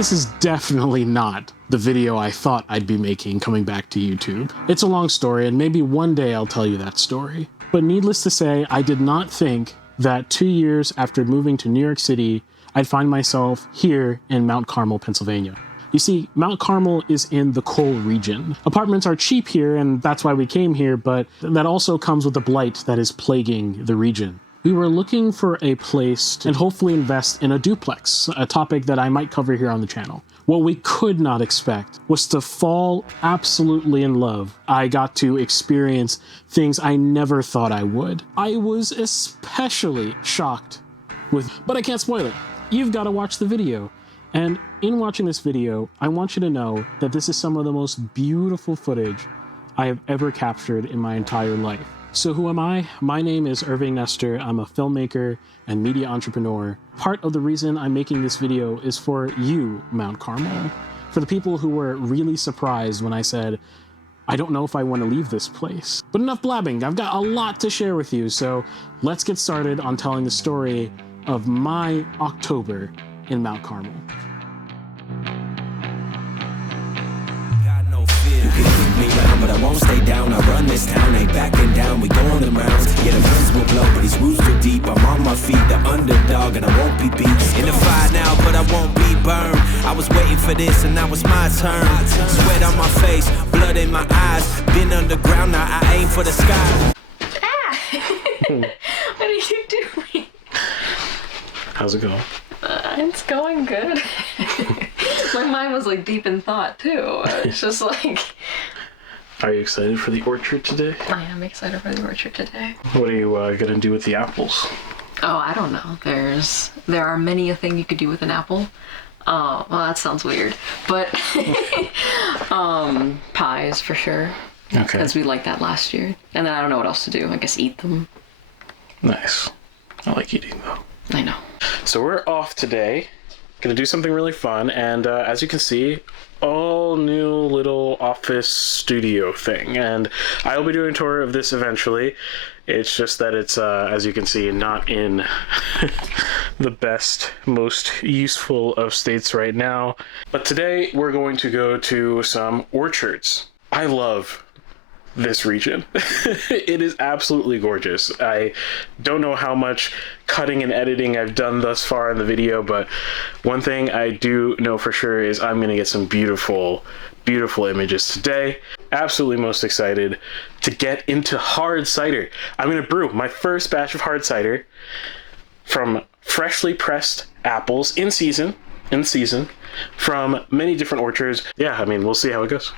This is definitely not the video I thought I'd be making coming back to YouTube. It's a long story, and maybe one day I'll tell you that story. But needless to say, I did not think that 2 years after moving to New York City, I'd find myself here in Mount Carmel, Pennsylvania. You see, Mount Carmel is in the coal region. Apartments are cheap here, and that's why we came here, but that also comes with the blight that is plaguing the region. We were looking for a place to hopefully invest in a duplex, a topic that I might cover here on the channel. What we could not expect was to fall absolutely in love. I got to experience things I never thought I would. I was especially shocked but I can't spoil it. You've got to watch the video. And in watching this video, I want you to know that this is some of the most beautiful footage I have ever captured in my entire life. So who am I? My name is Irving Nestor. I'm a filmmaker and media entrepreneur. Part of the reason I'm making this video is for you, Mount Carmel. For the people who were really surprised when I said, I don't know if I want to leave this place. But enough blabbing, I've got a lot to share with you, so let's get started on telling the story of my October in Mount Carmel. Me round, but I won't stay down. I run this town, ain't backing down. We go on the rounds. Yeah, the winds will blow, but these roots too deep. I'm on my feet, the underdog, and I won't be beat. In the fire now, but I won't be burned. I was waiting for this, and now it's my turn. Sweat on my face, blood in my eyes. Been underground, now I aim for the sky. Ah! What are you doing? How's it going? It's going good. My mind was like deep in thought too. It's just like... Are you excited for the orchard today? I am excited for the orchard today. What are you gonna do with the apples? Oh, I don't know. There are many a thing you could do with an apple. Well, that sounds weird. But pies for sure. Okay. Because we liked that last year. And then I don't know what else to do. I guess eat them. Nice. I like eating though. I know. So we're off today. Gonna do something really fun, and as you can see, all new little office studio thing, and I will be doing a tour of this eventually. It's just that it's as you can see, not in the best, most useful of states right now. But today we're going to go to some orchards. I love this region. It is absolutely gorgeous. I don't know how much cutting and editing I've done thus far in the video, but one thing I do know for sure is I'm gonna get some beautiful, beautiful images today. Absolutely most excited to get into hard cider. I'm gonna brew my first batch of hard cider from freshly pressed apples in season, from many different orchards. Yeah, I mean, we'll see how it goes.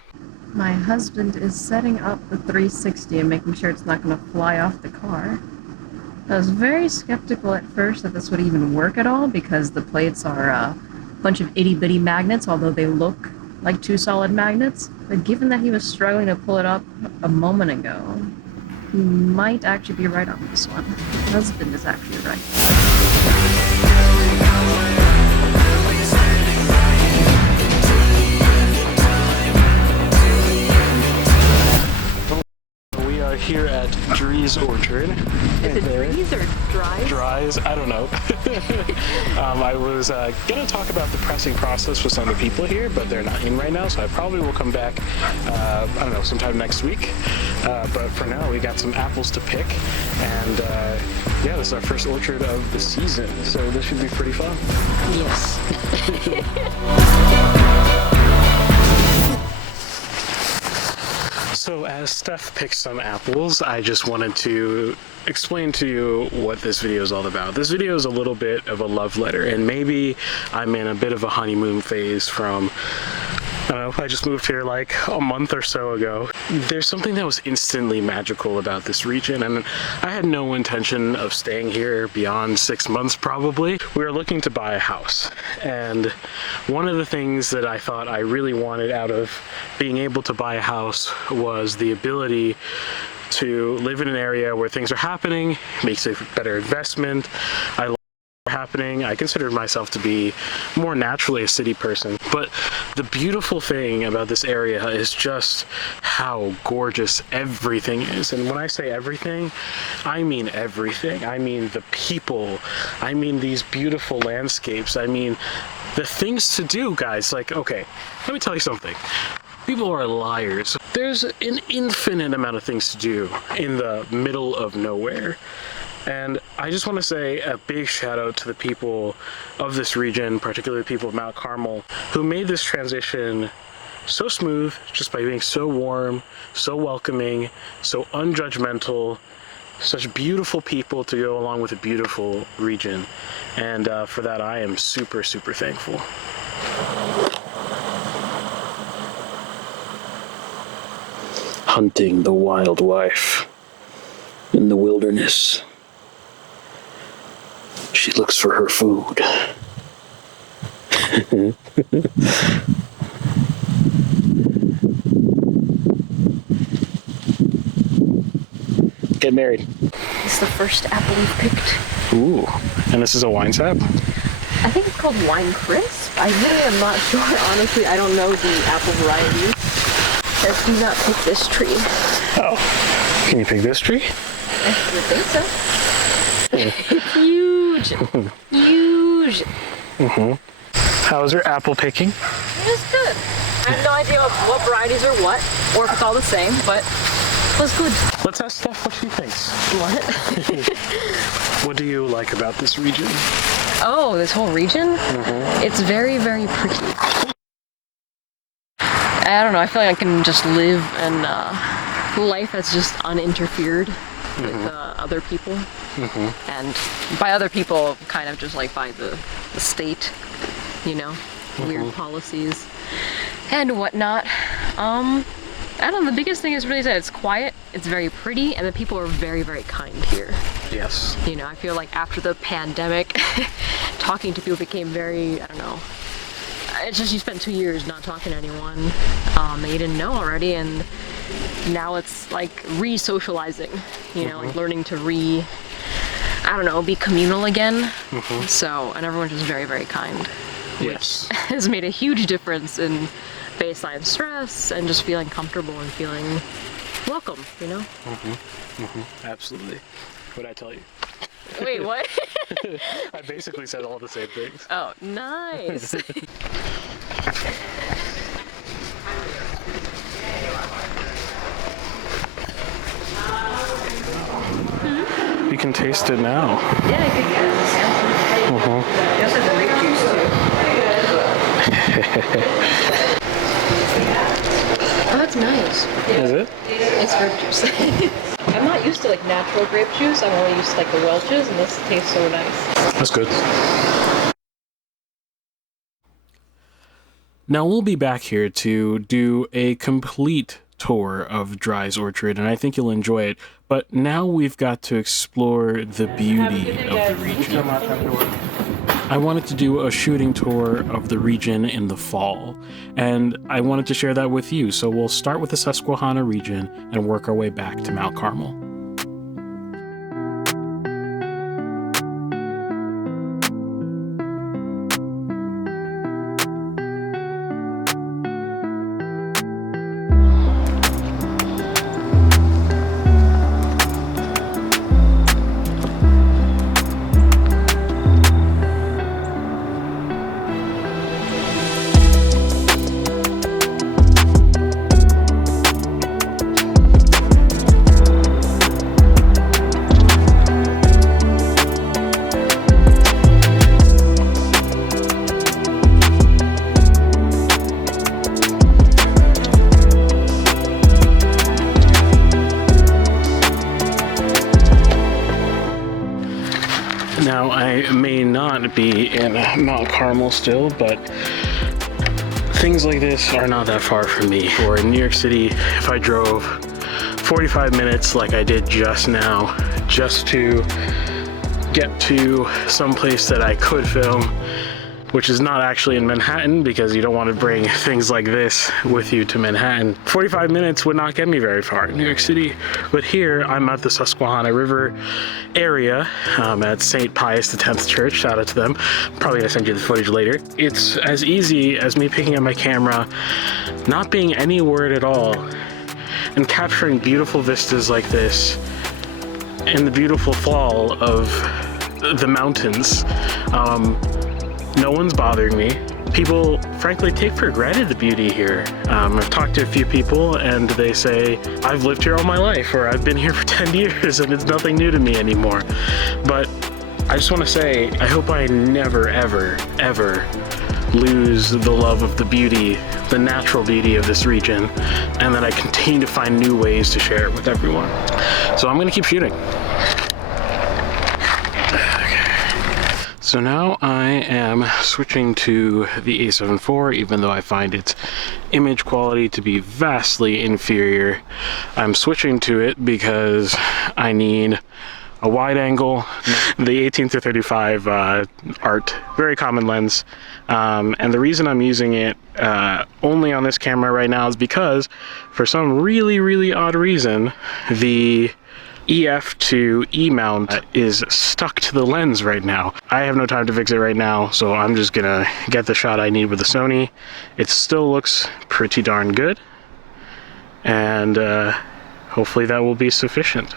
My husband is setting up the 360 and making sure it's not going to fly off the car. I was very skeptical at first that this would even work at all because the plates are a bunch of itty-bitty magnets, although they look like two solid magnets. But given that he was struggling to pull it up a moment ago, he might actually be right on this one. My husband is actually right. Here at Dries Orchard. Is it Dries or Dries? Dries, I don't know. I was gonna talk about the pressing process with some of the people here, but they're not in right now, so I probably will come back, I don't know, sometime next week. But for now, we got some apples to pick, and yeah, this is our first orchard of the season, so this should be pretty fun. Yes. So as Steph picks some apples, I just wanted to explain to you what this video is all about. This video is a little bit of a love letter, and maybe I'm in a bit of a honeymoon phase from, I don't know, I just moved here like a month or so ago. There's something that was instantly magical about this region, and I had no intention of staying here beyond 6 months probably. We were looking to buy a house, and one of the things that I thought I really wanted out of being able to buy a house was the ability to live in an area where things are happening, makes it a better investment. happening. I considered myself to be more naturally a city person, but the beautiful thing about this area is just how gorgeous everything is. And when I say everything, I mean everything. I mean the people, I mean these beautiful landscapes, I mean the things to do, guys. Like, okay, let me tell you something. People are liars. There's an infinite amount of things to do in the middle of nowhere. And I just want to say a big shout out to the people of this region, particularly the people of Mount Carmel, who made this transition so smooth just by being so warm, so welcoming, so unjudgmental, such beautiful people to go along with a beautiful region. And for that, I am super, super thankful. Hunting the wild life in the wilderness. She looks for her food. Get married. It's the first apple we've picked. Ooh, and this is a wine sap? I think it's called Wine Crisp. I really am not sure. Honestly, I don't know the apple variety. It says do not pick this tree. Oh, can you pick this tree? I think so. It's huge. Huge. How was your apple picking? It was good. I have no idea what varieties are what, or if it's all the same, but it was good. Let's ask Steph what she thinks. What? What do you like about this region? Oh, this whole region? It's very, very pretty. I don't know, I feel like I can just live in life that's just uninterfered with other people. And by other people, kind of just like by the state, you know, weird policies and whatnot. I don't know, the biggest thing is really that it's quiet, it's very pretty, and the people are very, very kind here. Yes. You know, I feel like after the pandemic, talking to people became very, I don't know, it's just you spent 2 years not talking to anyone that you didn't know already, and now it's like re-socializing, you know, like learning to I don't know, be communal again. So, and everyone's just very, very kind. Yes. Which has made a huge difference in baseline stress and just feeling comfortable and feeling welcome, you know? Absolutely. What'd I tell you? Wait, what? I basically said all the same things. Oh, nice. You can taste it now. Yeah, I could get it. This is grape juice too. Oh, that's nice. Is it? It's grape juice. I'm not used to like natural grape juice. I'm only used to like the Welch's, and this tastes so nice. That's good. Now we'll be back here to do a complete tour of Dries Orchard, and I think you'll enjoy it. But now we've got to explore the beauty of the region. I wanted to do a shooting tour of the region in the fall, and I wanted to share that with you. So we'll start with the Susquehanna region and work our way back to Mount Carmel. Now, I may not be in Mount Carmel still, but things like this are not that far from me. Or in New York City, if I drove 45 minutes like I did just now, just to get to some place that I could film, which is not actually in Manhattan because you don't want to bring things like this with you to Manhattan. 45 minutes would not get me very far in New York City, but here I'm at the Susquehanna River area at St. Pius X Church. Shout out to them. Probably gonna send you the footage later. It's as easy as me picking up my camera, not being any word at all, and capturing beautiful vistas like this and the beautiful fall of the mountains. No one's bothering me. People, frankly, take for granted the beauty here. I've talked to a few people and they say, I've lived here all my life, or I've been here for 10 years and it's nothing new to me anymore. But I just want to say, I hope I never, ever, ever lose the love of the beauty, the natural beauty of this region, and that I continue to find new ways to share it with everyone. So I'm gonna keep shooting. So now I am switching to the A7 IV, even though I find its image quality to be vastly inferior. I'm switching to it because I need a wide angle, the 18-35 art, very common lens. And the reason I'm using it only on this camera right now is because for some really, really odd reason, the EF to E mount is stuck to the lens right now. I have no time to fix it right now, so I'm just gonna get the shot I need with the Sony. It still looks pretty darn good, and hopefully that will be sufficient.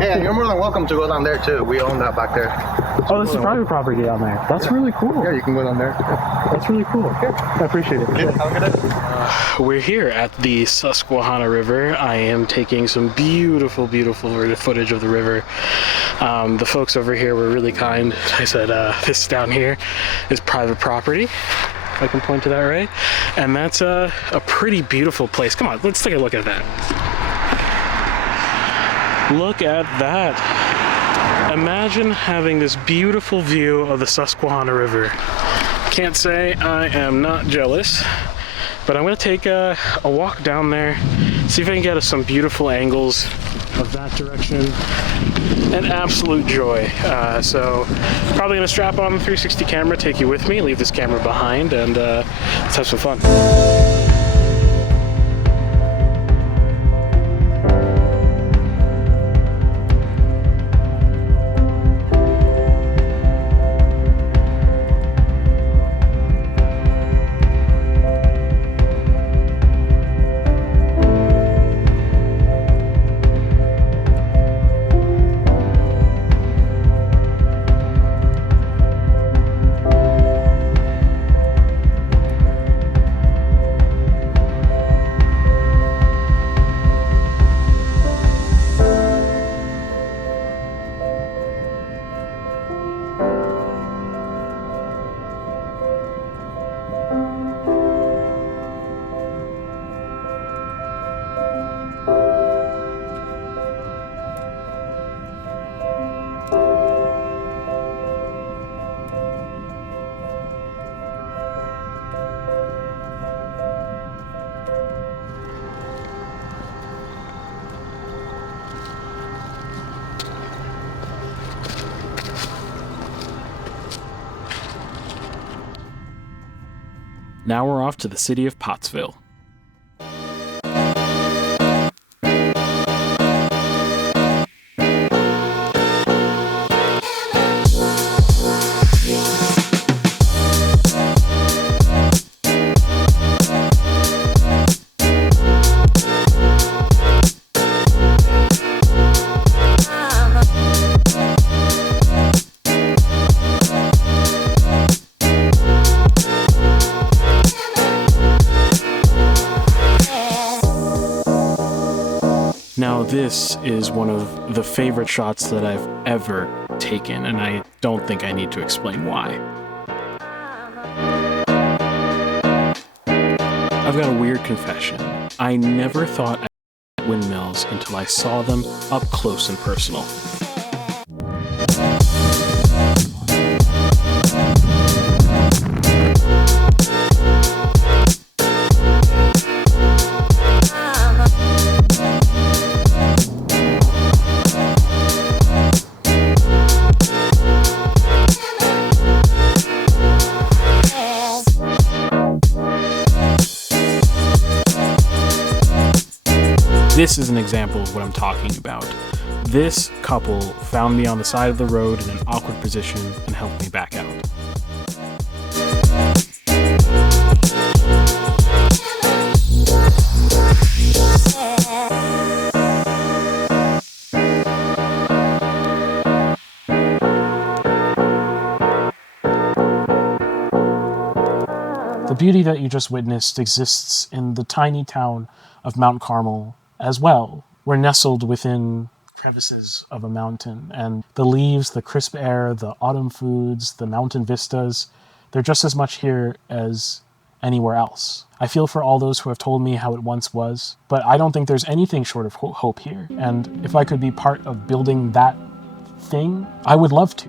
Yeah, you're more than welcome to go down there too. We own that back there. Oh, this is private property down there. That's really cool. Yeah, you can go down there. That's really cool. I appreciate it. Yeah, have a good day. We're here at the Susquehanna River. I am taking some beautiful, beautiful footage of the river. The folks over here were really kind. I said, this down here is private property. If I can point to that right. And that's a pretty beautiful place. Come on, let's take a look at that. Look at that. Imagine having this beautiful view of the Susquehanna River. Can't say I am not jealous, but I'm gonna take a walk down there, see if I can get some beautiful angles of that direction. An absolute joy. So probably gonna strap on the 360 camera, take you with me, leave this camera behind, and let's have some fun. Now we're off to the city of Pottsville. Now this is one of the favorite shots that I've ever taken, and I don't think I need to explain why. I've got a weird confession. I never thought I'd like windmills until I saw them up close and personal. This is an example of what I'm talking about. This couple found me on the side of the road in an awkward position and helped me back out. The beauty that you just witnessed exists in the tiny town of Mount Carmel as well. We're nestled within crevices of a mountain, and the leaves, the crisp air, the autumn foods, the mountain vistas, they're just as much here as anywhere else. I feel for all those who have told me how it once was, but I don't think there's anything short of hope here, and if I could be part of building that thing, I would love to.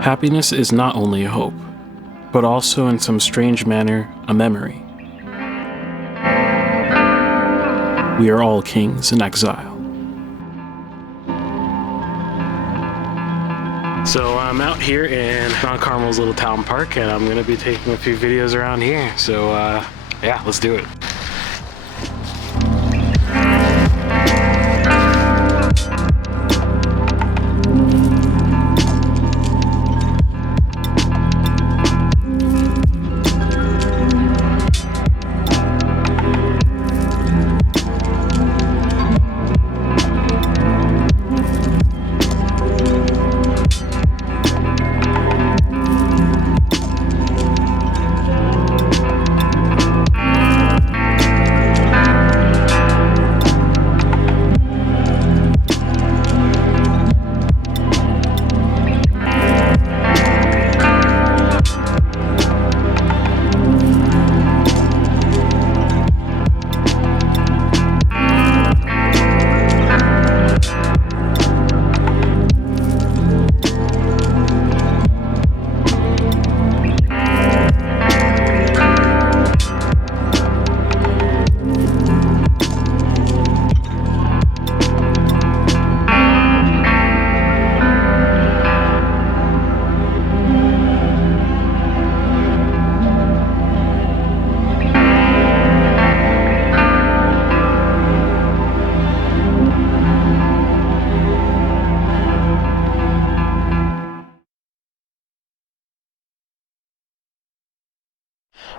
Happiness is not only a hope, but also in some strange manner a memory. We are all kings in exile. So I'm out here in Mount Carmel's little town park, and I'm going to be taking a few videos around here. So yeah, let's do it.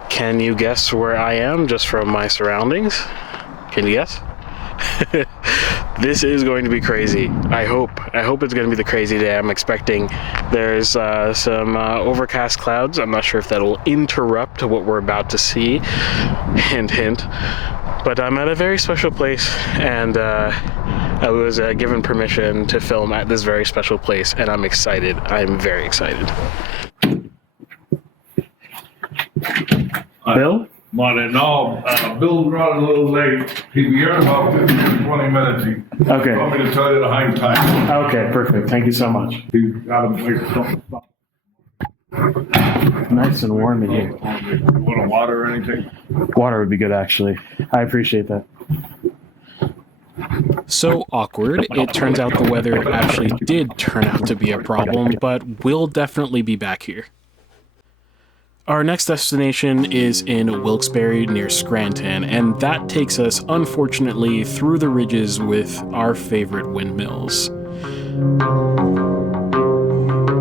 Can you guess where I am just from my surroundings? Can you guess? This is going to be crazy. I hope it's going to be the crazy day I'm expecting. There's some overcast clouds. I'm not sure if that'll interrupt what we're about to see. Hint, hint. But I'm at a very special place, and I was given permission to film at this very special place, and I'm excited. I'm very excited. Bill? Morning. No, Bill's running a little late. He'll be here in about 15 to 20 minutes. He Okay. told me to tell you the hang time. Okay, perfect. Thank you so much. He's got him wait for something. Nice and warm in here. You want a water or anything? Water would be good, actually. I appreciate that. So awkward. It turns out the weather actually did turn out to be a problem, but we'll definitely be back here. Our next destination is in Wilkes-Barre near Scranton, and that takes us, unfortunately, through the ridges with our favorite windmills.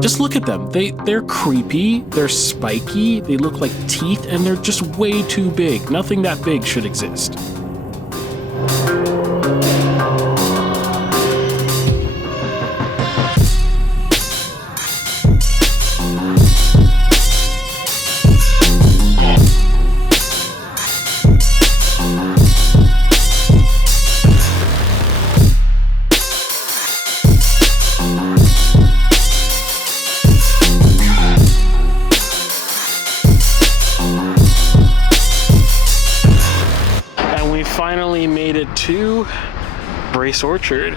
Just look at them. They're creepy, they're spiky, they look like teeth, and they're just way too big. Nothing that big should exist. Finally made it to Dries Orchard,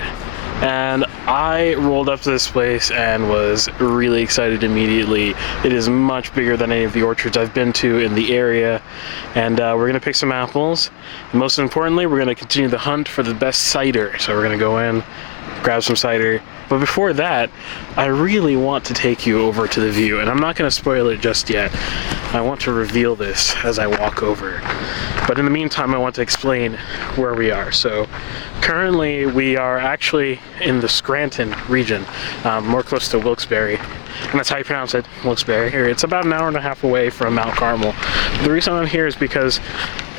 and I rolled up to this place and was really excited immediately. It is much bigger than any of the orchards I've been to in the area, and we're gonna pick some apples. And most importantly, we're gonna continue the hunt for the best cider. So we're gonna go in, grab some cider. But before that, I really want to take you over to the view, and I'm not going to spoil it just yet. I want to reveal this as I walk over. But in the meantime, I want to explain where we are. So currently we are actually in the Scranton region, more close to Wilkes-Barre. And that's how you pronounce it, Wilkes-Barre. Here, it's about an hour and a half away from Mount Carmel. The reason I'm here is because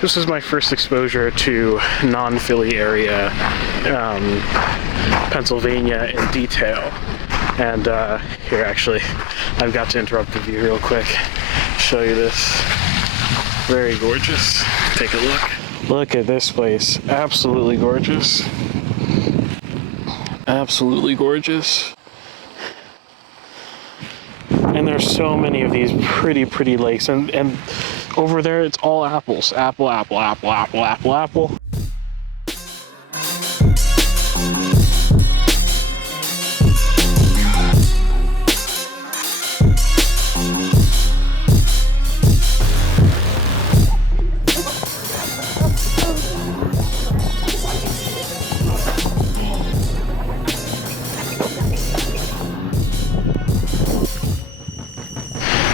this is my first exposure to non-Philly area Pennsylvania in detail. And here, actually, I've got to interrupt the view real quick, show you this. Very gorgeous. Take a look. Look at this place. Absolutely gorgeous. Absolutely gorgeous. And there's so many of these pretty lakes, and over there it's all apples. Apple, apple, apple, apple, apple, apple.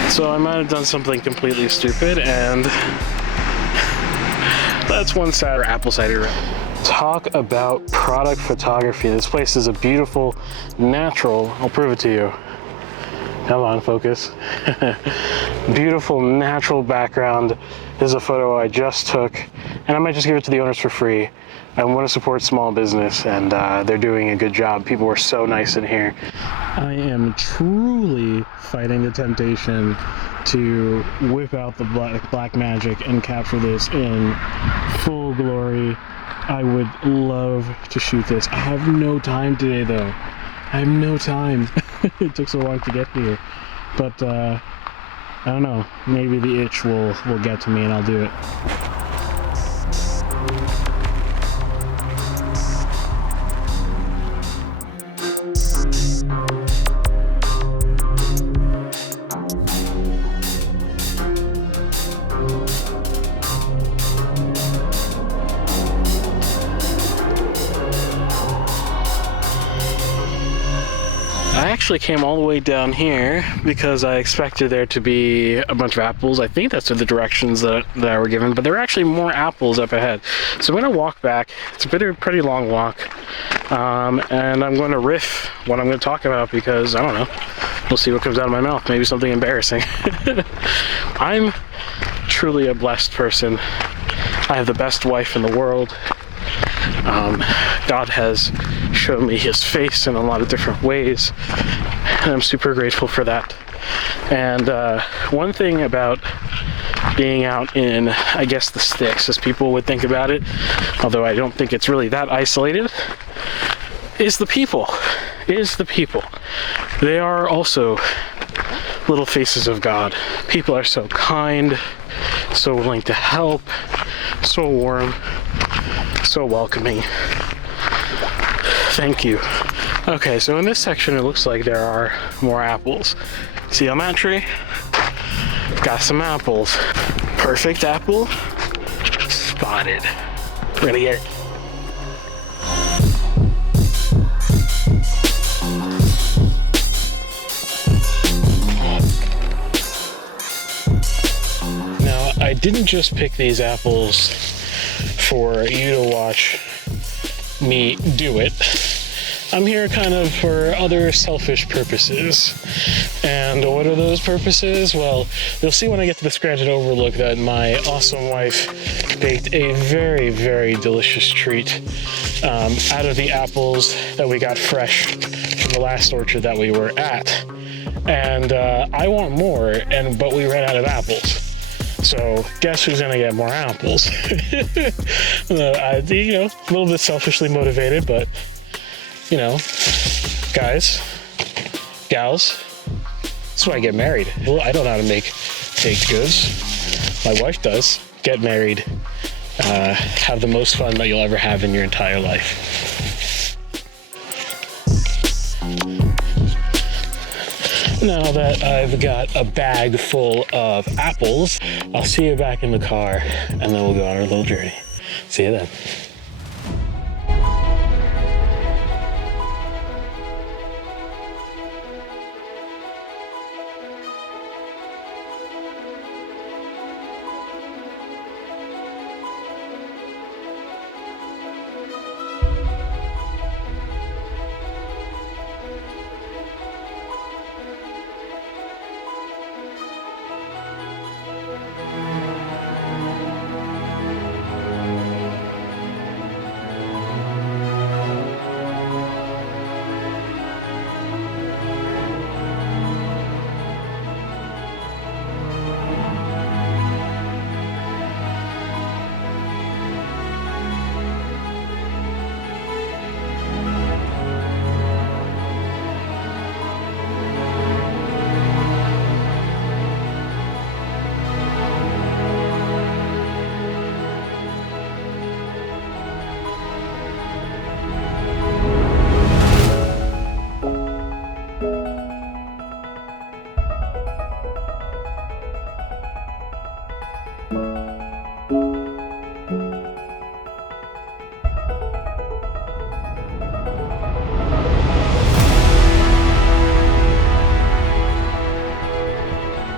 So I might have done something completely stupid, and that's one sad apple cider. Talk about product photography. This place is a beautiful, natural, I'll prove it to you. Come on, focus. Beautiful, natural background. This is a photo I just took, and I might just give it to the owners for free. I want to support small business, and they're doing a good job. People were so nice in here. I am truly fighting the temptation to whip out the Blackmagic and capture this in full glory. I would love to shoot this. I have no time today, though. I have no time. It took so long to get here. But, I don't know. Maybe the itch will get to me and I'll do it. I actually came all the way down here because I expected there to be a bunch of apples. I think that's the directions that I were given, but there are actually more apples up ahead. So I'm going to walk back. It's a pretty long walk, and I'm going to riff what I'm going to talk about because, I don't know, we'll see what comes out of my mouth. Maybe something embarrassing. I'm truly a blessed person. I have the best wife in the world. God has shown me his face in a lot of different ways, and I'm super grateful for that. And one thing about being out in, I guess, the sticks, as people would think about it, although I don't think it's really that isolated, is the people. They are also little faces of God. People are so kind, so willing to help, so warm, so welcoming. Thank you. Okay, so in this section it looks like there are more apples. See on that tree? Got some apples. Perfect apple. Spotted. We're gonna get it. Now, I didn't just pick these apples for you to watch me do it. I'm here kind of for other selfish purposes. And what are those purposes? Well, you'll see when I get to the Scranton Overlook that my awesome wife baked a very, very delicious treat out of the apples that we got fresh from the last orchard that we were at. And I want more, but we ran out of apples. So guess who's gonna get more apples? A little bit selfishly motivated, but guys, gals, that's why I get married. Well, I don't know how to make baked goods. My wife does. Get married. Have the most fun that you'll ever have in your entire life. Now that I've got a bag full of apples, I'll see you back in the car, and then we'll go on our little journey. See you then.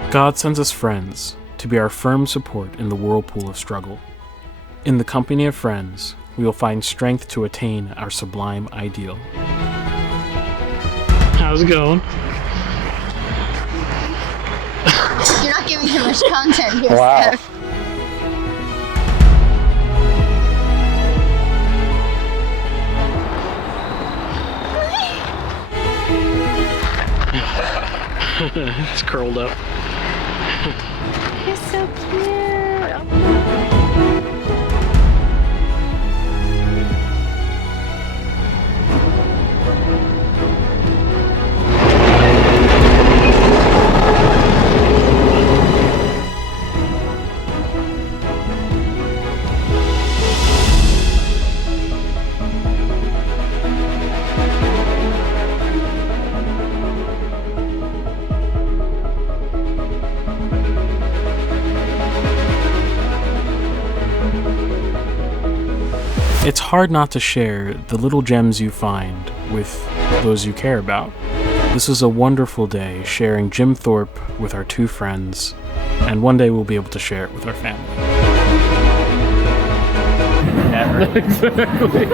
God sends us friends to be our firm support in the whirlpool of struggle. In the company of friends, we will find strength to attain our sublime ideal. How's it going? You're not giving him much content here. Wow. Steph. It's curled up. You're so cute. It's hard not to share the little gems you find with those you care about. This is a wonderful day sharing Jim Thorpe with our two friends, and one day we'll be able to share it with our family. Never. Exactly.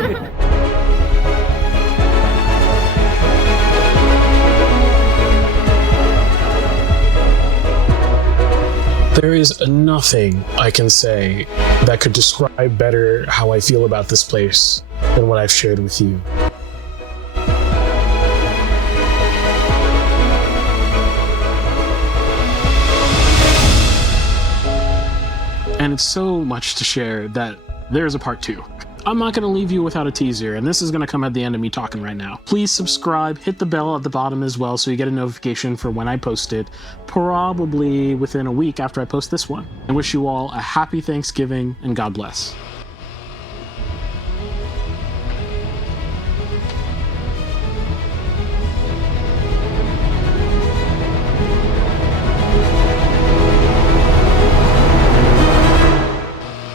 There is nothing I can say that could describe better how I feel about this place than what I've shared with you. And it's so much to share that there's a part 2. I'm not going to leave you without a teaser, and this is going to come at the end of me talking right now. Please subscribe, hit the bell at the bottom as well so you get a notification for when I post it, probably within a week after I post this one. I wish you all a happy Thanksgiving, and God bless.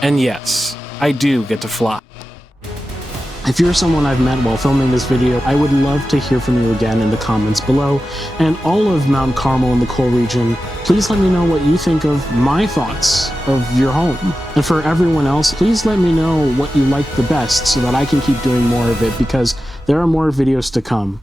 And yes, I do get to fly. If you're someone I've met while filming this video, I would love to hear from you again in the comments below. And all of Mount Carmel and the Cole region, please let me know what you think of my thoughts of your home. And for everyone else, please let me know what you like the best so that I can keep doing more of it, because there are more videos to come.